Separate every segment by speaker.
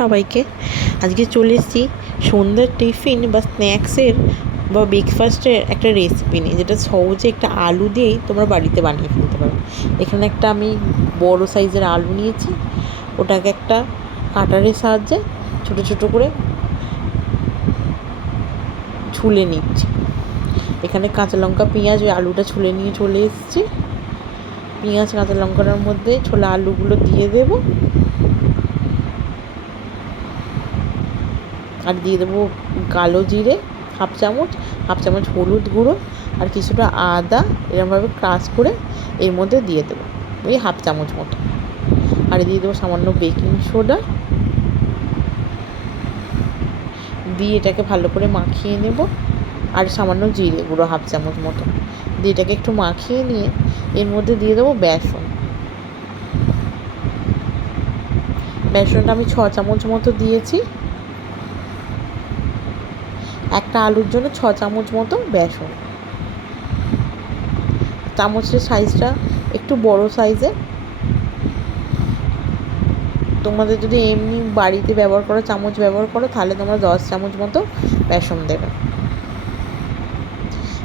Speaker 1: সবাইকে। আজকে চলে এসেছি সন্ধ্যার টিফিন বা স্ন্যাক্সের বা ব্রেকফাস্টের একটা রেসিপি নিয়ে, যেটা সহজে একটা আলু দিয়েই তোমরা বাড়িতে বানিয়ে ফেলতে পারো। এখানে একটা আমি বড় সাইজের আলু নিয়েছি, ওটাকে একটা কাটারের সাহায্যে ছোটো ছোটো করে ছুলে নিচ্ছি। এখানে কাঁচা লঙ্কা, পেঁয়াজ ওই আলুটা ছুলে নিয়ে চলে এসেছি। পেঁয়াজ, কাঁচা লঙ্কার মধ্যে ছোলা আলুগুলো দিয়ে দেবো। আর দিয়ে দেবো কালো জিরে, হাফ চামচ হাফ চামচ হলুদ গুঁড়ো আর কিছুটা আদা এরমভাবে ক্রাশ করে এর মধ্যে দিয়ে দেবো, ওই হাফ চামচ মতো। আর দিয়ে দেবো সামান্য বেকিং সোডা। দিয়ে এটাকে ভালো করে মাখিয়ে নেব আর সামান্য জিরে গুঁড়ো হাফ চামচ মতো। দিয়ে এটাকে একটু মাখিয়ে নিয়ে এর মধ্যে দিয়ে দেবো বেসন। বেসনটা আমি ছ চামচ মতো দিয়েছি। একটা আলুর জন্য ছ চামচ মতো বেসন। চামচের সাইজটা একটু বড় সাইজের। তোমাদের যদি এমনি বাড়িতে ব্যবহার করো চামচ ব্যবহার করো, তাহলে তোমরা দশ চামচ মতো বেসন দেবে।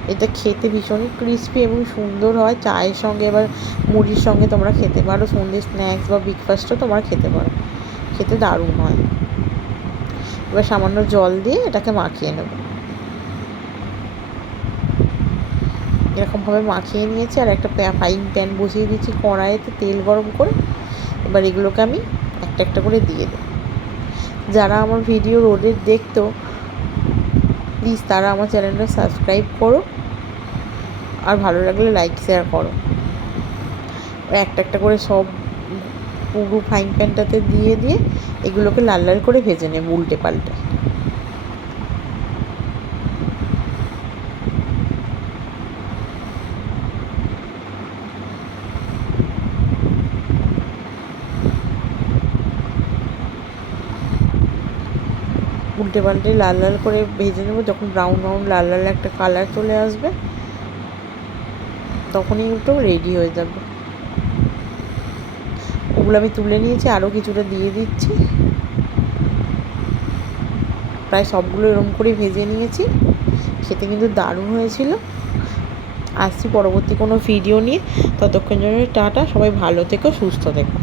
Speaker 1: এটা খেতে ভীষণই ক্রিস্পি এবং সুন্দর হয়। চায়ের সঙ্গে এবার মুড়ির সঙ্গে তোমরা খেতে পারো। সন্ধ্যে স্ন্যাক্স বা ব্রেকফাস্টও তোমরা খেতে পারো। খেতে দারুণ হয়। এবার সামান্য জল দিয়ে এটাকে মাখিয়ে নেব। এরকমভাবে মাখিয়ে নিয়েছি আর একটা ফ্রাইং প্যান বসিয়ে দিয়েছি কড়াইতে তেল গরম করে। এবার এগুলোকে আমি একটা একটা করে দিয়ে দেব। যারা আমার ভিডিও রোডের দেখতো প্লিজ তারা আমার চ্যানেলটা সাবস্ক্রাইব করো। আর ভালো লাগলে লাইক শেয়ার করো। একটা একটা করে সব পুরো ফ্রাইং প্যানটাতে দিয়ে দিয়ে এগুলোকে লাল লাল করে ভেজে নেব উল্টে পাল্টে। উল্টে পাল্টে লাল লাল করে ভেজে নেব, যখন ব্রাউন ব্রাউন লাল লাল একটা কালার চলে আসবে, তখনই একটু রেডি হয়ে যাবে। ওগুলো আমি তুলে নিয়েছি আরও কিছুটা দিয়ে দিচ্ছি। প্রায় সবগুলো এরম করে ভেজে নিয়েছি। খেতে কিন্তু দারুণ হয়েছিল। আসছি পরবর্তী কোনো ভিডিও নিয়ে। ততক্ষণ জন্য টাটা, সবাই ভালো থেকো, সুস্থ থেকো।